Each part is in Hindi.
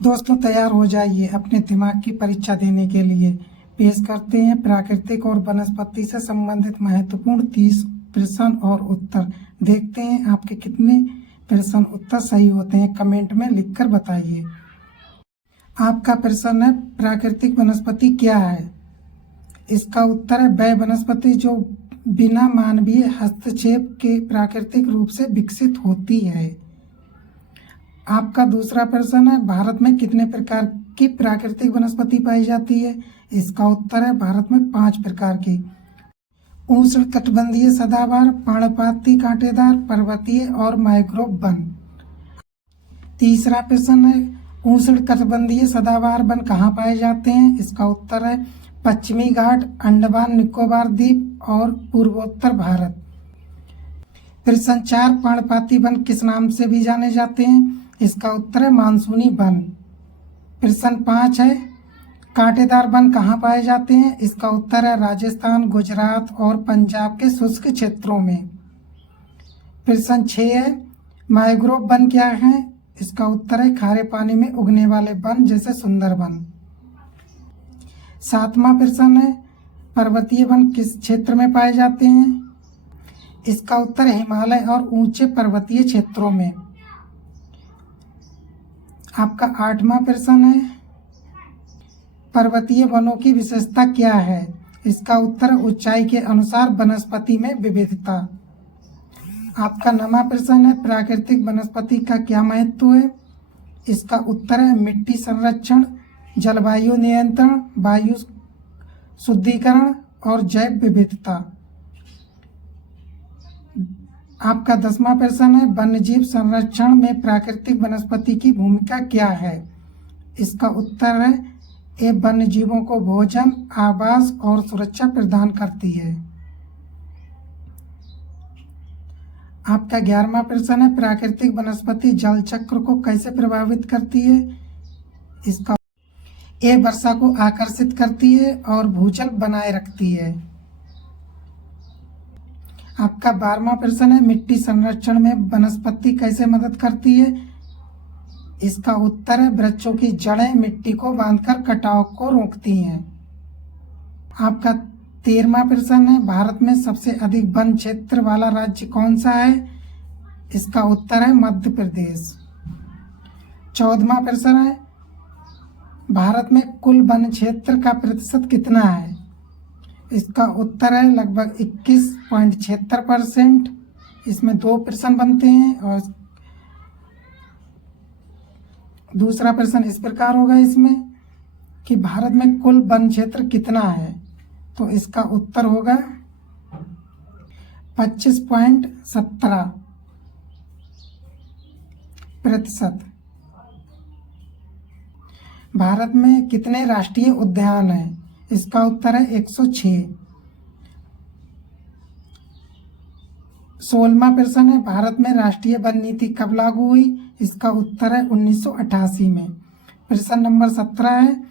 दोस्तों तैयार हो जाइए अपने दिमाग की परीक्षा देने के लिए। पेश करते हैं प्राकृतिक और वनस्पति से संबंधित महत्वपूर्ण 30 प्रश्न और उत्तर। देखते हैं आपके कितने प्रश्न उत्तर सही होते हैं, कमेंट में लिखकर बताइए। आपका प्रश्न है प्राकृतिक वनस्पति क्या है। इसका उत्तर है वह वनस्पति जो बिना मानवीय हस्तक्षेप के प्राकृतिक रूप से विकसित होती है। आपका दूसरा प्रश्न है भारत में कितने प्रकार की प्राकृतिक वनस्पति पाई जाती है। इसका उत्तर है भारत में 5 प्रकार की। उष्णकटिबंधीय सदाबहार, पर्णपाती कांटेदार, पर्वतीय और मैंग्रोव वन। तीसरा प्रश्न है उष्णकटिबंधीय सदाबहार वन कहाँ पाए जाते हैं। इसका उत्तर है पश्चिमी घाट, अंडमान निकोबार द्वीप और पूर्वोत्तर भारत। प्रश्न 4 पर्णपाती वन किस नाम से भी जाने जाते हैं। इसका उत्तर है मानसूनी वन। प्रश्न 5 है कांटेदार वन कहाँ पाए जाते हैं। इसका उत्तर है राजस्थान, गुजरात और पंजाब के शुष्क क्षेत्रों में। प्रश्न 6 है मैंग्रोव वन क्या है। इसका उत्तर है खारे पानी में उगने वाले वन जैसे सुंदरवन। 7वां प्रश्न है पर्वतीय वन किस क्षेत्र में पाए जाते हैं। इसका उत्तर है हिमालय और ऊंचे पर्वतीय क्षेत्रों में। आपका 8वां प्रश्न है पर्वतीय वनों की विशेषता क्या है। इसका उत्तर ऊंचाई के अनुसार वनस्पति में विविधता। आपका 9वां प्रश्न है प्राकृतिक वनस्पति का क्या महत्व है। इसका उत्तर है मिट्टी संरक्षण, जलवायु नियंत्रण, वायु शुद्धिकरण और जैव विविधता। आपका 10वां प्रश्न है वन्यजीव संरक्षण में प्राकृतिक वनस्पति की भूमिका क्या है। इसका उत्तर है ये वन्यजीवों को भोजन, आवास और सुरक्षा प्रदान करती है। आपका 11वां प्रश्न है प्राकृतिक वनस्पति जल चक्र को कैसे प्रभावित करती है। इसका ये वर्षा को आकर्षित करती है और भूजल बनाए रखती है। आपका 12वां प्रश्न है मिट्टी संरक्षण में वनस्पति कैसे मदद करती है। इसका उत्तर है वृक्षों की जड़ें मिट्टी को बांधकर कटाव को रोकती हैं। आपका 13वां प्रश्न है भारत में सबसे अधिक वन क्षेत्र वाला राज्य कौन सा है। इसका उत्तर है मध्य प्रदेश। 14वां प्रश्न है भारत में कुल वन क्षेत्र का प्रतिशत कितना है। इसका उत्तर है लगभग 21.76%। इसमें 2 प्रश्न बनते हैं और दूसरा प्रश्न इस प्रकार होगा इसमें कि भारत में कुल वन क्षेत्र कितना है। तो इसका उत्तर होगा 25.17%। भारत में कितने राष्ट्रीय उद्यान हैं। इसका उत्तर है 106। 16वां प्रश्न है भारत में राष्ट्रीय वन नीति कब लागू हुई। इसका उत्तर है 1988 में। प्रश्न नंबर 17 है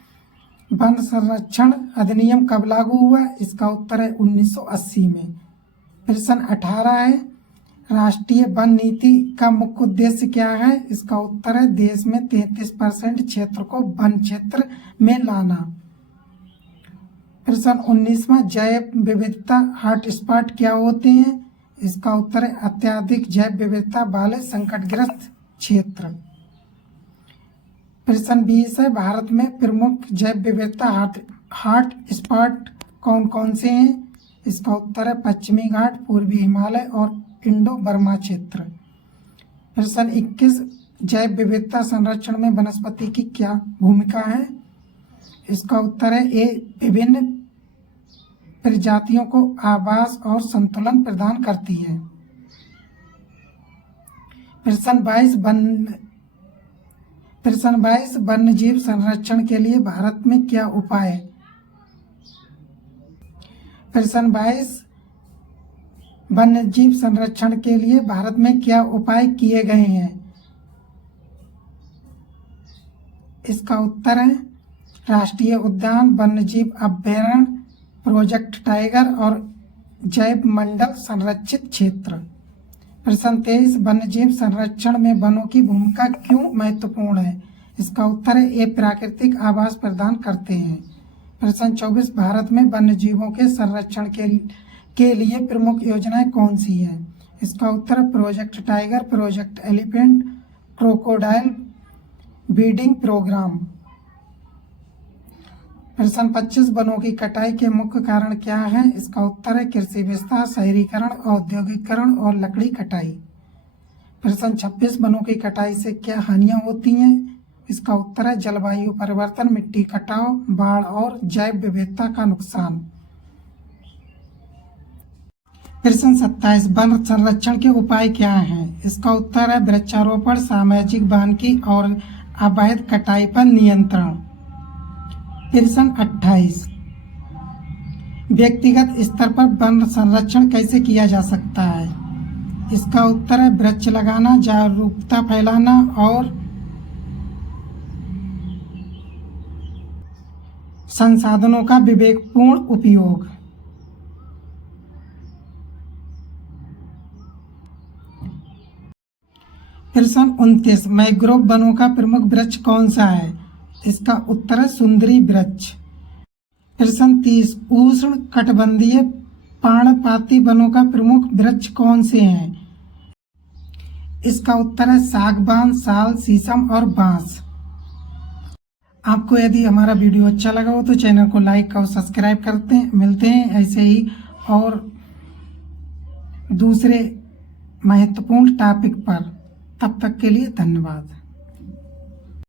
वन संरक्षण अधिनियम कब लागू हुआ। इसका उत्तर है 1980 में। प्रश्न 18 है राष्ट्रीय वन नीति का मुख्य उद्देश्य क्या है। इसका उत्तर है देश में 33% क्षेत्र को वन क्षेत्र में लाना। प्रश्न 19वां जैव विविधता हॉटस्पॉट क्या होते हैं। इसका उत्तर है अत्यधिक जैव विविधता वाले संकटग्रस्त क्षेत्र। प्रश्न 20 है भारत में प्रमुख जैव विविधता हॉटस्पॉट कौन कौन से हैं। इसका उत्तर है पश्चिमी घाट, पूर्वी हिमालय और इंडो बर्मा क्षेत्र। प्रश्न 21 जैव विविधता संरक्षण में वनस्पति की क्या भूमिका है। इसका उत्तर है ये विभिन्न प्रजातियों को आवास और संतुलन प्रदान करती है। प्रश्न 22 वन्यजीव संरक्षण के लिए भारत में क्या उपाय। प्रश्न 22 वन्यजीव संरक्षण के लिए भारत में क्या उपाय किए गए हैं। इसका उत्तर है राष्ट्रीय उद्यान, वन्यजीव अभयारण्य, प्रोजेक्ट टाइगर और जैव मंडल संरक्षित क्षेत्र। प्रश्न 23 वन्यजीव संरक्षण में वनों की भूमिका क्यों महत्वपूर्ण है। इसका उत्तर है ये प्राकृतिक आवास प्रदान करते हैं। प्रश्न 24, भारत में वन्य जीवों के संरक्षण के लिए प्रमुख योजनाएं कौन सी हैं? इसका उत्तर है project tiger, project elephant, crocodile breeding programme. प्रश्न 25, वनों की कटाई के मुख्य कारण क्या है? इसका उत्तर है कृषि विस्तार, शहरीकरण, औद्योगिकरण और लकड़ी कटाई। प्रश्न 26, वनों की कटाई से क्या हानियां होती हैं? इसका उत्तर है जलवायु परिवर्तन, मिट्टी कटाव, बाढ़ और जैव विविधता का नुकसान। प्रश्न 27, वन संरक्षण के उपाय क्या हैं? इसका उत्तर है वृक्षारोपण, सामाजिक वानिकी और अवैध कटाई पर नियंत्रण। प्रश्न 28, व्यक्तिगत स्तर पर वन संरक्षण कैसे किया जा सकता है? इसका उत्तर है वृक्ष लगाना, जागरूकता फैलाना और संसाधनों का विवेकपूर्ण उपयोग। प्रश्न 29, मैंग्रोव वनों का प्रमुख वृक्ष कौन सा है? इसका उत्तर है सुंदरी वृक्ष। प्रश्न 30, उष्ण कटिबंधीय पर्णपाती वनों का प्रमुख वृक्ष कौन से हैं? इसका उत्तर है सागवान, साल, शीशम और बांस। आपको यदि हमारा वीडियो अच्छा लगा हो तो चैनल को लाइक और सब्सक्राइब करते हैं। मिलते हैं ऐसे ही और दूसरे महत्वपूर्ण टॉपिक पर। तब तक के लिए धन्यवाद।